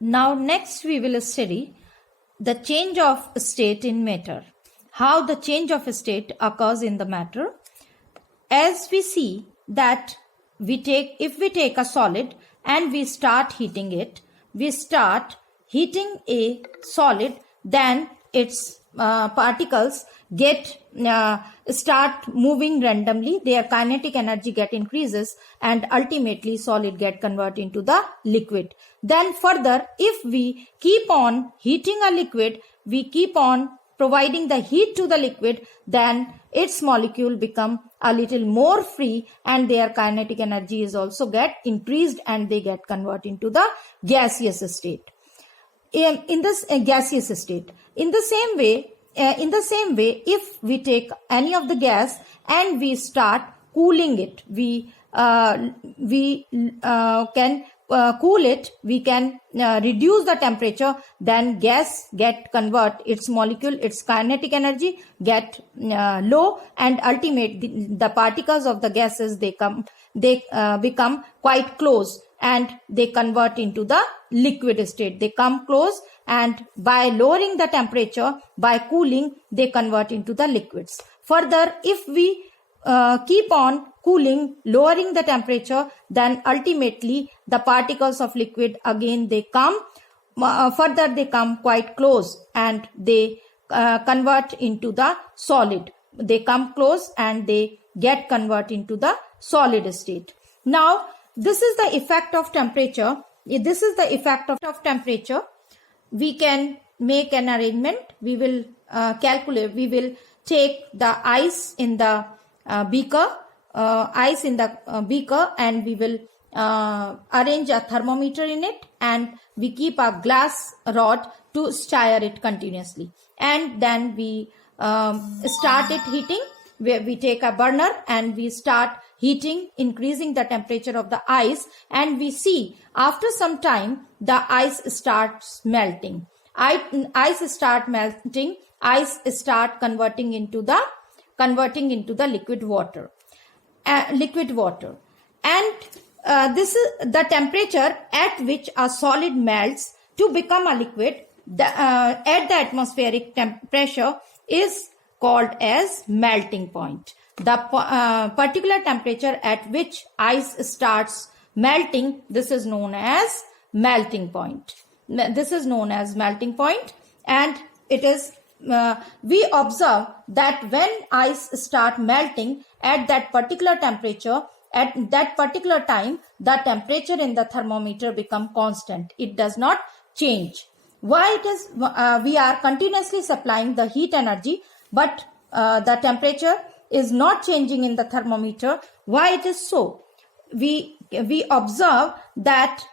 Now next we will study the change of state in matter. How the change of state occurs in the matter. As we see that if we take a solid and we start heating it, we start heating a solid, then its particles start moving randomly, their kinetic energy get increases, and ultimately solid get converted into the liquid. Then further, if we keep on heating a liquid, we keep on providing the heat to the liquid, then its molecule become a little more free and their kinetic energy is also get increased and they get converted into the gaseous state. In this gaseous state, in the same way, if we take any of the gas and we start cooling it, we can cool it, we can reduce the temperature, then gas get convert its molecule, its kinetic energy get low, and ultimately the particles of the gases they become quite close and they convert into the liquid state. They come close, and by lowering the temperature, by cooling, they convert into the liquids. Further, if we keep on cooling, lowering the temperature, then ultimately the particles of liquid again they come further, they come quite close and they convert into the solid. They come close and they get convert into the solid state. Now this is the effect of temperature. This is the effect of temperature. We can make an arrangement. We will calculate. We will take the ice in the beaker, and we will arrange a thermometer in it, and we keep a glass rod to stir it continuously, and then we start it heating, where we take a burner and we start heating, increasing the temperature of the ice, and we see after some time the ice starts melting. Ice start melting, ice start converting into the liquid water. And this is the temperature at which a solid melts to become a liquid at the atmospheric pressure is called as melting point. The particular temperature at which ice starts melting, this is known as melting point. This is known as melting point, and it is we observe that when ice start melting at that particular temperature, at that particular time, the temperature in the thermometer become constant. It does not change. Why it is? We are continuously supplying the heat energy, but the temperature is not changing in the thermometer. Why it is so? We observe that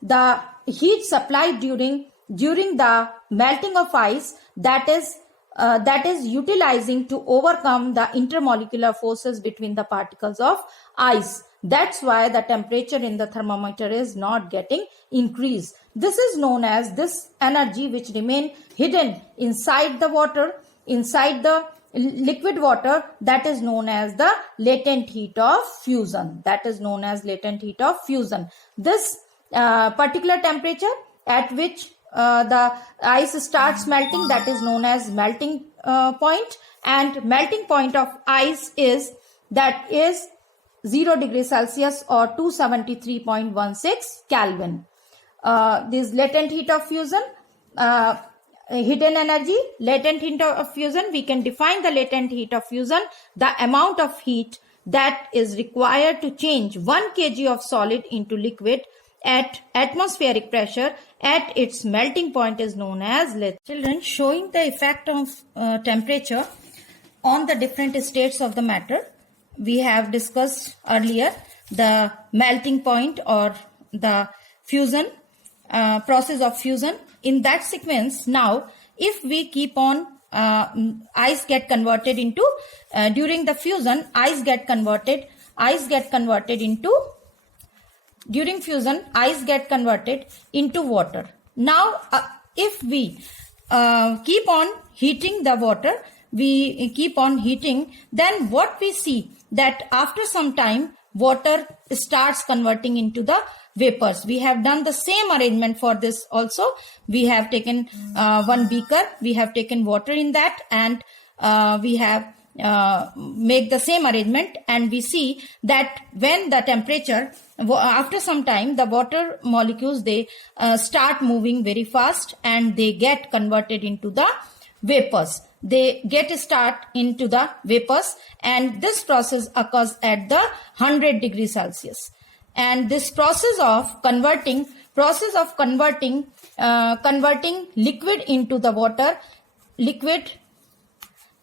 the heat supplied during the melting of ice, that is utilizing to overcome the intermolecular forces between the particles of ice. That's why the temperature in the thermometer is not getting increased. This is known as this energy which remain hidden inside the water, inside the liquid water, that is known as the latent heat of fusion. That is known as latent heat of fusion. This particular temperature at which the ice starts melting, that is known as melting point, and melting point of ice is 0 degrees Celsius or 273.16 Kelvin. This latent heat of fusion, hidden energy, latent heat of fusion, we can define the latent heat of fusion, the amount of heat that is required to change 1 kg of solid into liquid at atmospheric pressure at its melting point is known as Children, showing the effect of temperature on the different states of the matter. We have discussed earlier the melting point or the fusion, process of fusion. In that sequence, now if we keep on ice get converted into during the fusion, during fusion, ice get converted into water. Now, if we keep on heating the water, then what we see that after some time, water starts converting into the vapors. We have done the same arrangement for this also. We have taken one beaker, we have taken water in that, and we have make the same arrangement, and we see that when the temperature, after some time, the water molecules, they start moving very fast and they get converted into the vapors. They get start into the vapors, and this process occurs at the 100 degrees Celsius. And this process of converting liquid into the water, liquid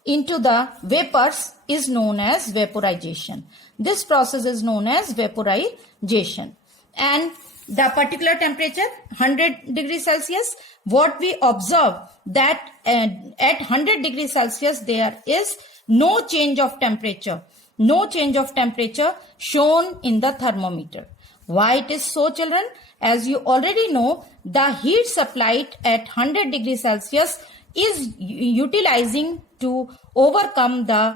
into the vapors, is known as vaporization. This process is known as vaporization. And the particular temperature, 100 degrees Celsius, what we observe that at 100 degrees Celsius there is no change of temperature. No change of temperature shown in the thermometer. Why it is so, children? As you already know, the heat supplied at 100 degrees Celsius is utilizing to overcome the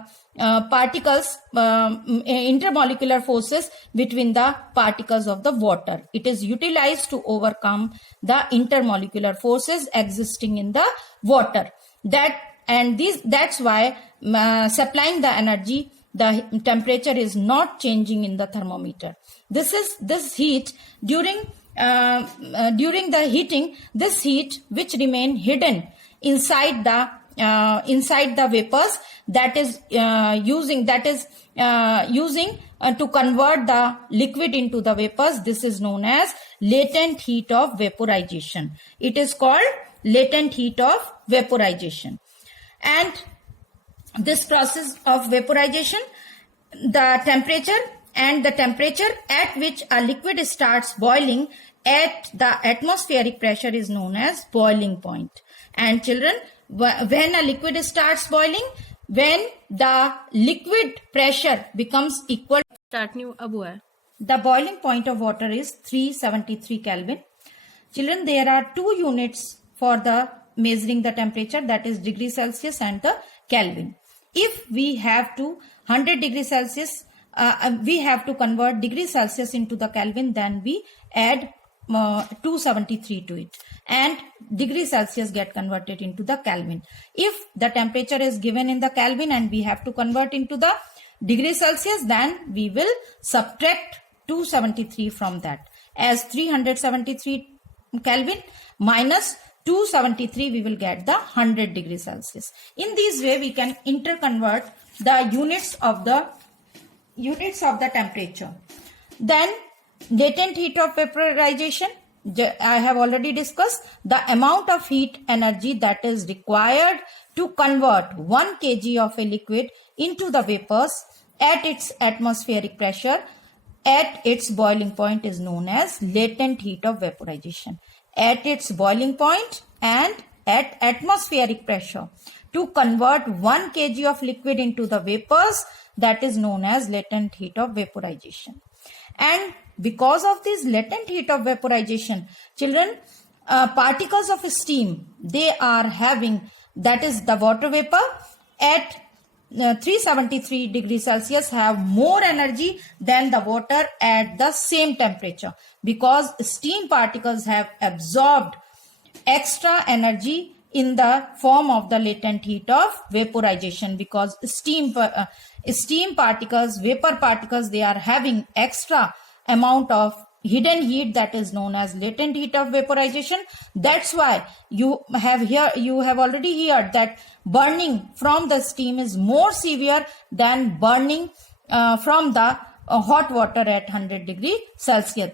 particles, intermolecular forces between the particles of the water. It is utilized to overcome the intermolecular forces existing in the water. That's why supplying the energy, the temperature is not changing in the thermometer. This heat during the heating, this heat which remain hidden inside the vapors, that is using to convert the liquid into the vapors. This is known as latent heat of vaporization. It is called latent heat of vaporization. And this process of vaporization, the temperature at which a liquid starts boiling at the atmospheric pressure is known as boiling point. And children, when a liquid starts boiling, when the liquid pressure becomes equal, the boiling point of water is 373 Kelvin. Children, there are two units for the measuring the temperature, that is degree Celsius and the Kelvin. If we have to 100 degrees Celsius, we have to convert degree Celsius into the Kelvin, then we add 273 to it, and degree Celsius get converted into the Kelvin. If the temperature is given in the Kelvin and we have to convert into the degree Celsius, then we will subtract 273 from that, as 373 Kelvin minus 273, we will get the 100 degrees Celsius. In this way, we can interconvert the units of the temperature. Then latent heat of vaporization, I have already discussed the amount of heat energy that is required to convert 1 kg of a liquid into the vapors at its atmospheric pressure at its boiling point is known as latent heat of vaporization. At its boiling point and at atmospheric pressure to convert 1 kg of liquid into the vapors, that is known as latent heat of vaporization. And because of this latent heat of vaporization, children, particles of steam, they are having, that is the water vapor at 373 degrees Celsius have more energy than the water at the same temperature, because steam particles have absorbed extra energy in the form of the latent heat of vaporization, because steam particles, vapor particles, they are having extra amount of hidden heat that is known as latent heat of vaporization. That's why you have already heard that burning from the steam is more severe than burning from the hot water at 100 degree Celsius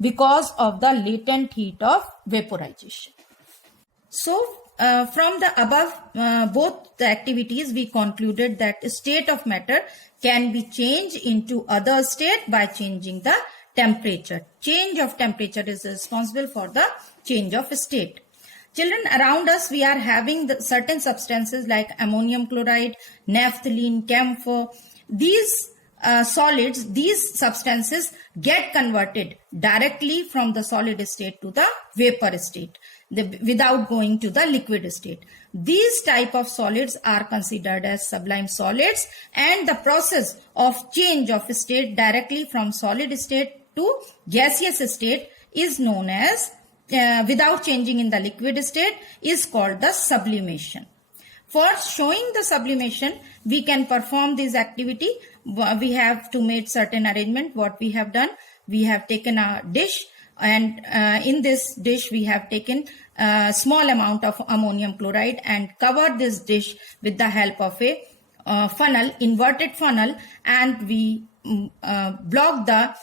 because of the latent heat of vaporization. So from the above both the activities, we concluded that state of matter can be changed into other state by changing the temperature. Change of temperature is responsible for the change of state. Children, around us we are having certain substances like ammonium chloride, naphthalene, camphor. These solids, these substances get converted directly from the solid state to the vapor state. without going to the liquid state. These type of solids are considered as sublime solids, and the process of change of state directly from solid state to gaseous state is known as, without changing in the liquid state, is called the sublimation. For showing the sublimation, we can perform this activity. We have to make certain arrangement. What we have done, we have taken a dish, and in this dish we have taken a small amount of ammonium chloride and covered this dish with the help of a funnel, inverted funnel, and we block the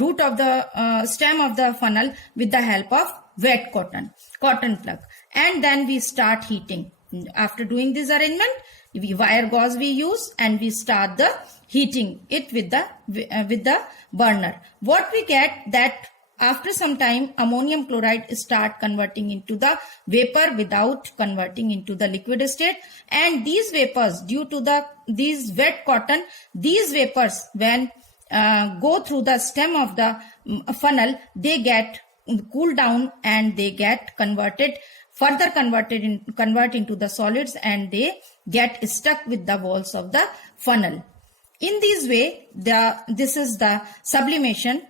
root of the stem of the funnel with the help of wet cotton plug, and then we start heating. After doing this arrangement, wire gauze we use, and we start the heating it with the burner. What we get, that after some time ammonium chloride start converting into the vapor without converting into the liquid state, and these vapors, due to these wet cotton, these vapors when go through the stem of the funnel, they get cooled down and they get convert into the solids, and they get stuck with the walls of the funnel. In this way, this is the sublimation.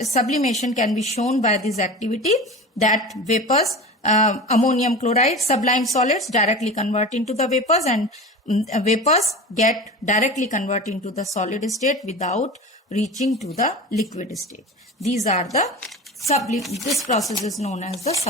Sublimation can be shown by this activity, that vapors, ammonium chloride, sublime solids directly convert into the vapors, and vapors get directly convert into the solid state without reaching to the liquid state. These are the this process is known as the sublimation.